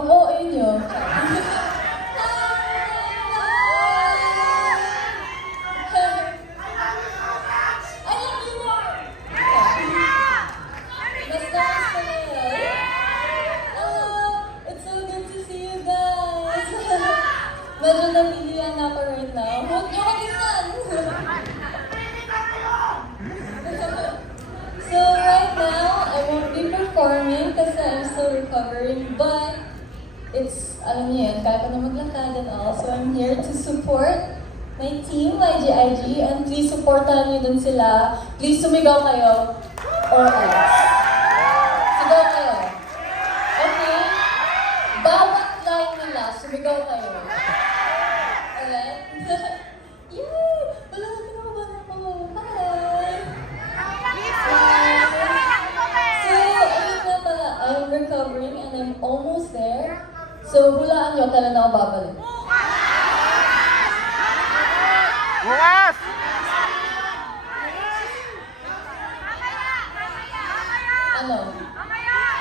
Ang OA niyo. I love you more! Basta, it's so good to see you guys. Medyo napilihan na ako right now. Huwag niyo kagisan! So right now, I won't be performing kasi I'm still recovering, but it's, alam niyo yan, kaya ko na maglakad and all. So I'm here to support my team, YGIG, and please supportahan niyo dun sila. Please sumigaw kayo or else. Sigaw kayo. Okay? Bawat line nila, sumigaw kayo. Alright? Yay! Wala, kinabahan ako. Hi! So, ayun nga pala, I'm recovering and I'm almost there. So, hulaan nyo, kailan ako babalik. Bukas! Ano?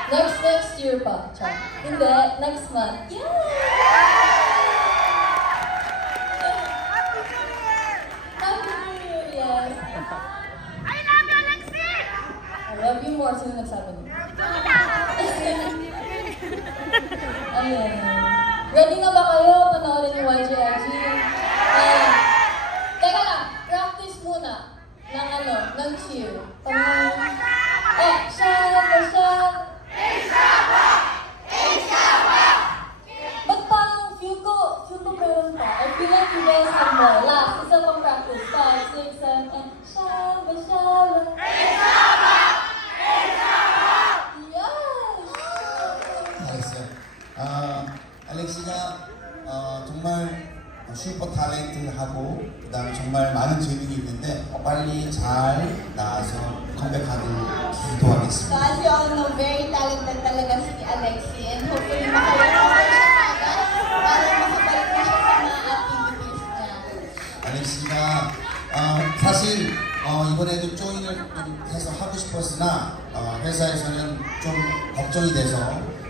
Next year pa. Char. Hindi, next month. Yay! Happy New Year, yes. I love you, Lexi! I love you more. Sino nagsabi niyo? Ayun. Ready na ba kayo? Panoorin yung YGIG? Teka lang, practice muna ng cheer. Ba't parang feel ko meron pa? I feel like you guys have more. Last, isa pang practice. 5, 6, 7, and Shabba, Shabba. Yes! 알겠어요. 알렉시가 정말 슈퍼 탤런트하고 그다음에 정말 많은 재능이 있는데 빨리 잘 나와서 컴백하길 So 기도하겠습니다. as you all know, very talented talaga si Alexi and hopefully makarecover siya agad para makabalik na siya sa mga activities niya. 알렉시가 사실 이번에도 조인을 좀 해서 하고 싶었으나 회사에서는 좀 걱정이 돼서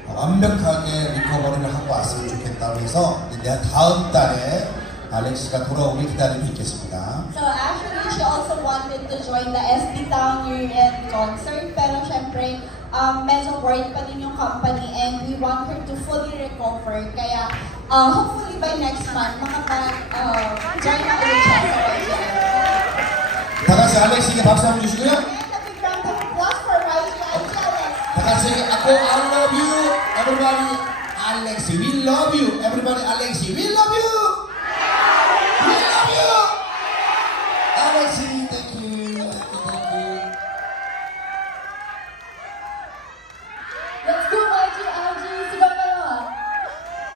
완벽하게 리커버리를 하고 왔으면 좋겠다고 해서 내가 다음 달에 알렉시가 돌아오길 기다리고 있겠습니다. So actually, she also wanted to join the SB Town year-end concert pero syempre, medyo worried pa din yung company and we want her to fully recover. Kaya hopefully by next month, makapag-join na ulit siya sa YGIG. 다 같이 알렉시에게 박수 한번 주시고요. And a big round of applause for YGIG, Alex. 다 같이 ako I love you everybody. Alexi, we love you everybody. Alexi, we love